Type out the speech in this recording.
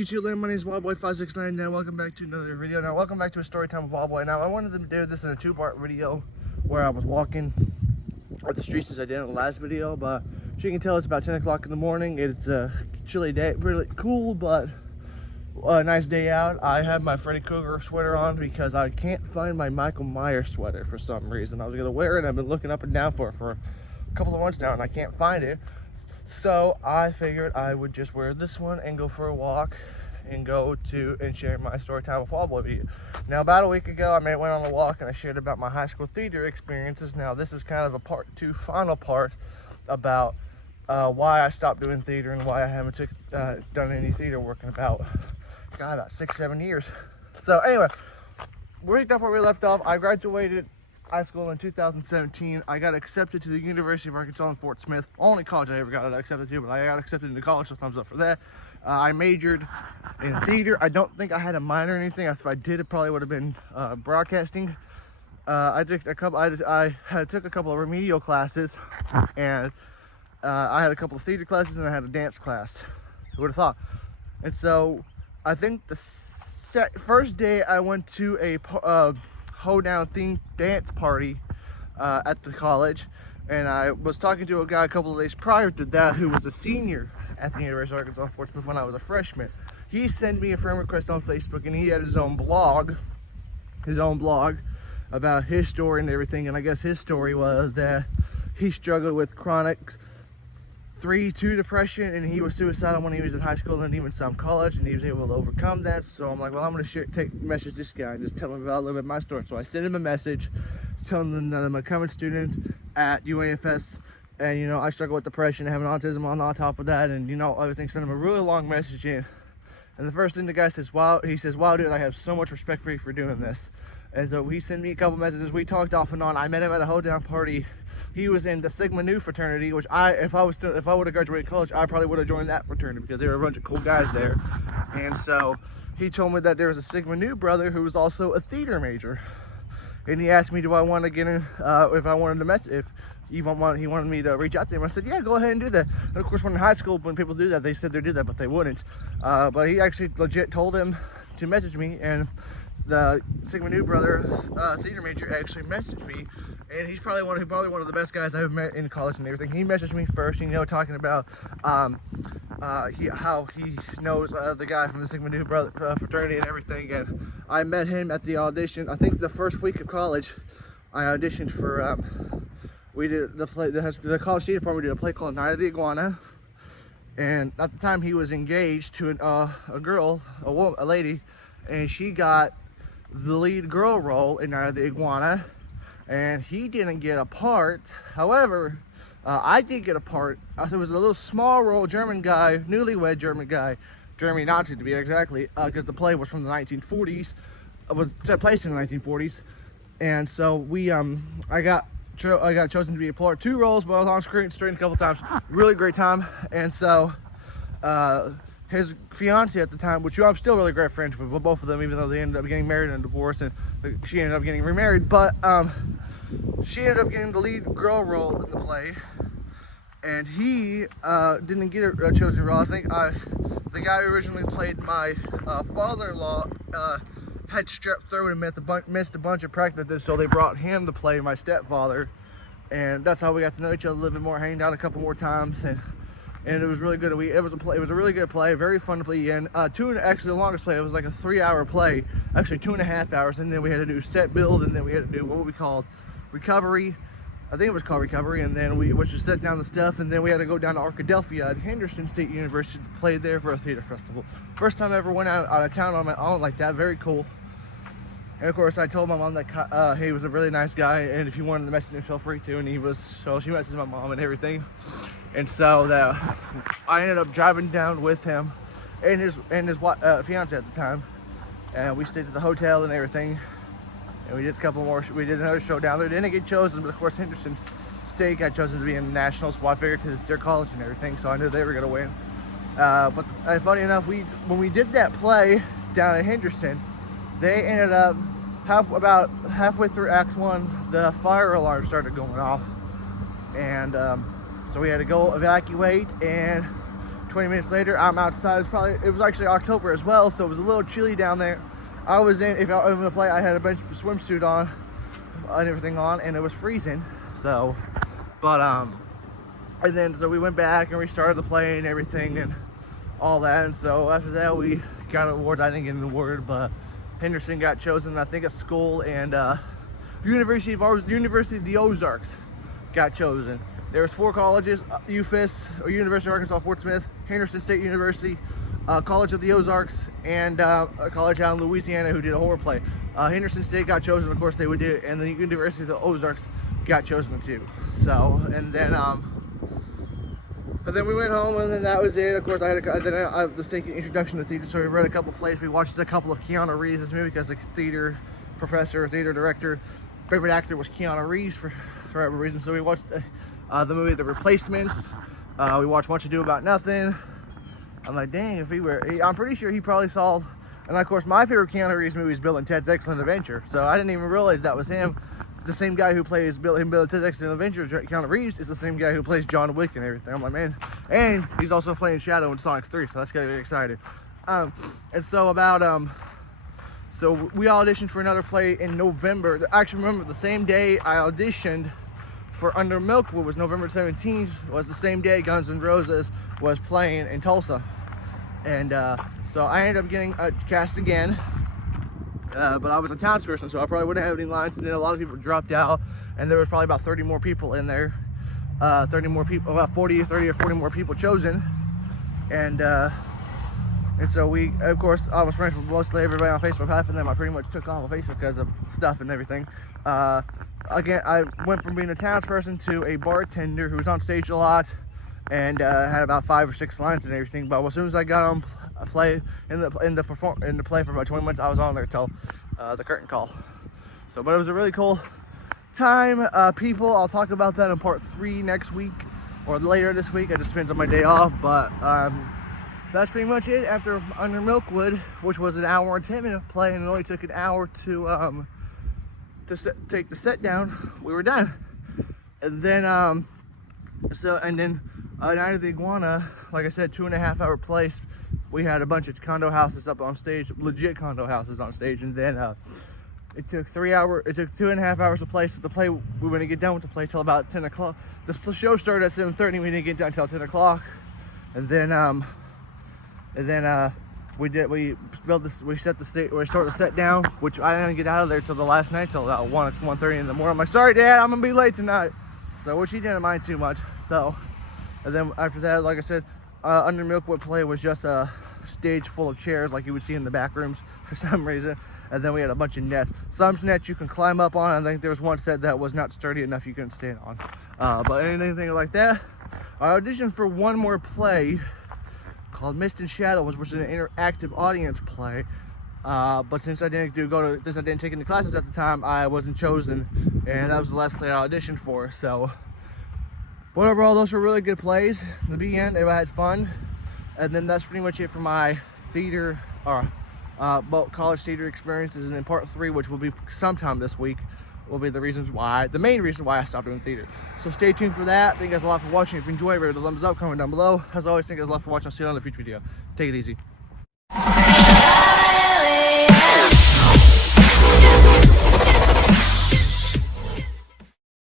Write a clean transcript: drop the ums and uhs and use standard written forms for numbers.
YouTube land? My name is Wildboy569. Now, welcome back to another video. Now, welcome back to a story time with Wildboy. Now, I wanted to do this in a two-part video where I was walking up the streets as I did in the last video. But as you can tell, it's about 10 o'clock in the morning. It's a chilly day, really cool, but a nice day out. I have my Freddy Krueger sweater on because I can't find my Michael Myers sweater for some reason. I was gonna wear it. I've been looking up and down for it for a couple of months now, and I can't find it. So I figured I would just wear this one and go for a walk and go to and share my story time with Wildboy video. Now, about a week ago, I went on a walk and I shared about my high school theater experiences. Now, this is kind of a part two, final part about why I stopped doing theater and why I haven't done any theater work in about 6-7 years. So anyway, we picked up where we left off. I graduated high school in 2017. I got accepted to the University of Arkansas in Fort Smith. Only college I ever got accepted to, but I got accepted into college, so thumbs up for that. I majored in theater. I don't think I had a minor or anything. If I did, it probably would have been broadcasting. I took a couple of remedial classes, and I had a couple of theater classes, and I had a dance class. Who would have thought? And so I think the first day I went to a hoedown themed dance party at the college, and I was talking to a guy a couple of days prior to that who was a senior at the University of Arkansas Fort Smith when I was a freshman. He sent me a friend request on Facebook, and he had his own blog about his story and everything. And I guess his story was that he struggled with chronic 3-2 depression, and he was suicidal when he was in high school and even some college, and he was able to overcome that. So I'm like, well, I'm going to message this guy and just tell him about a little bit of my story. So I sent him a message telling him that I'm a current student at UAFS, and you know, I struggle with depression, having autism on top of that, and you know, everything. Sent him a really long message in, and the first thing the guy says, wow, he says, wow, dude, I have so much respect for you for doing this. And so he sent me a couple messages. We talked off and on. I met him at a hoedown party. He was in the Sigma Nu fraternity, which if I would have graduated college, I probably would have joined that fraternity because there were a bunch of cool guys there. And so he told me that there was a Sigma Nu brother who was also a theater major, and he asked me, do I want to get in? If I wanted to if he wanted me to reach out to him. I said, yeah, go ahead and do that. And of course, when in high school, when people do that, they said they do that, but they wouldn't. But he actually legit told him to message me, and the Sigma Nu brother, theater major, actually messaged me, and he's probably one of the best guys I've met in college and everything. He messaged me first, you know, talking about how he knows the guy from the Sigma Nu brother fraternity and everything. And I met him at the audition. I think the first week of college, I auditioned for. We did the college theater department. We did a play called Night of the Iguana, and at the time he was engaged to a lady, and she got the lead girl role in Night of the Iguana, and he didn't get a part. However, I did get a part. It was a little small role, German guy, newlywed German guy, German Nazi to be exactly, because the play was from the 1940s. It was set place in the 1940s, and so I got chosen to be a part. 2 roles, but I was on screen a couple times. Really great time. And so his fiance at the time, which I'm still really great friends with both of them, even though they ended up getting married and divorced, and she ended up getting remarried, but she ended up getting the lead girl role in the play, and he didn't get a chosen role. I think the guy who originally played my father-in-law had strep throat and missed a bunch of practices, so they brought him to play my stepfather, and that's how we got to know each other a little bit more, hanged out a couple more times, and it was really good. It was a really good play, very fun to play in. Actually the longest play, it was like a 3-hour play, actually 2.5 hours, and then we had to do set build, and then we had to do what we called recovery. I think it was called recovery, and then which was set down the stuff, and then we had to go down to Arkadelphia at Henderson State University to play there for a theater festival. First time I ever went out of town on my own like that, very cool. And of course, I told my mom that he was a really nice guy, and if you wanted to message him, feel free to. And so she messaged my mom and everything. And so I ended up driving down with him and his fiance at the time, and we stayed at the hotel and everything. And we did another show down there. Didn't get chosen, but of course Henderson State got chosen to be in the nationals. So I figured because it's their college and everything, so I knew they were gonna win. But funny enough, when we did that play down at Henderson, they ended up about halfway through Act 1, the fire alarm started going off, and so we had to go evacuate, and 20 minutes later, I'm outside. It was actually October as well, so it was a little chilly down there. I was if I was gonna play, I had a bunch of swimsuit on and everything on, and it was freezing. So, but and then so we went back and restarted the play and everything and all that. And so after that, we got awards. I didn't get an award, but Henderson got chosen. I think a school and University of the Ozarks got chosen. There was 4 colleges: UFIS, or University of Arkansas Fort Smith, Henderson State University, College of the Ozarks, and a college out in Louisiana who did a horror play. Henderson State got chosen, of course they would do it, and the University of the Ozarks got chosen too. So, and then we went home, and then that was it. Of course, I was taking introduction to theater, so we read a couple plays. We watched a couple of Keanu Reeves' movie because the theater professor, theater director, favorite actor was Keanu Reeves for whatever reason. So we watched the movie The Replacements. We watched What You Do About Nothing. I'm like, dang, if he were, I'm pretty sure he probably saw. And of course, my favorite Keanu Reeves movie is Bill and Ted's Excellent Adventure. So I didn't even realize that was him. The same guy who plays Bill and Ted's Excellent Adventure, Keanu Reeves, is the same guy who plays John Wick and everything. I'm like, man. And he's also playing Shadow in Sonic 3, so that's getting me excited. And so so we auditioned for another play in November. I actually remember the same day I auditioned for Under Milkwood was November 17th, was the same day Guns N' Roses was playing in Tulsa. And so I ended up getting cast again. But I was a townsperson, so I probably wouldn't have any lines, and then a lot of people dropped out, and there was probably about 30 more people in there, 30 more people, about 30 or 40 more people chosen, and so we, of course, I was friends with mostly everybody on Facebook. Half of them I pretty much took off of Facebook because of stuff and everything. Again, I went from being a townsperson to a bartender who was on stage a lot, and had about 5 or 6 lines and everything. But as soon as I got on play in the play for about 20 minutes, I was on there till the curtain call. So, but it was a really cool time. People, I'll talk about that in part 3 next week or later this week. It just depends on my day off. But that's pretty much it. After Under Milkwood, which was an hour and 10-minute play, and it only took an hour to take the set down, we were done. And then Night of the Iguana, like I said, 2.5-hour place. We had a bunch of condo houses up on stage, legit condo houses on stage, and then it took 2.5 hours to play. So the play, we wouldn't get done with the play till about 10 o'clock. The show started at 7:30. We didn't get done till 10 o'clock, and then we set the stage. We started the set down, which I didn't get out of there till the last night, till about 1:30 in the morning. I'm like, sorry, Dad, I'm gonna be late tonight. So, which he didn't mind too much. So, and then after that, like I said, Under Milkwood play was just a stage full of chairs like you would see in the back rooms for some reason, and then we had a bunch of nets. Some nets you can climb up on. I think there was one set that was not sturdy enough you couldn't stand on. But anything like that. I auditioned for one more play called Mist and Shadow, which was an interactive audience play. But since I didn't take any classes at the time, I wasn't chosen, and that was the last play I auditioned for. So, but overall, those were really good plays. In the end, I had fun, and then that's pretty much it for my theater college theater experiences. And then part 3, which will be sometime this week, will be the main reason why I stopped doing theater. So stay tuned for that. Thank you guys a lot for watching. If you enjoy, rate the thumbs up, comment down below. As always, thank you guys a lot for watching. I'll see you on the future video. Take it easy.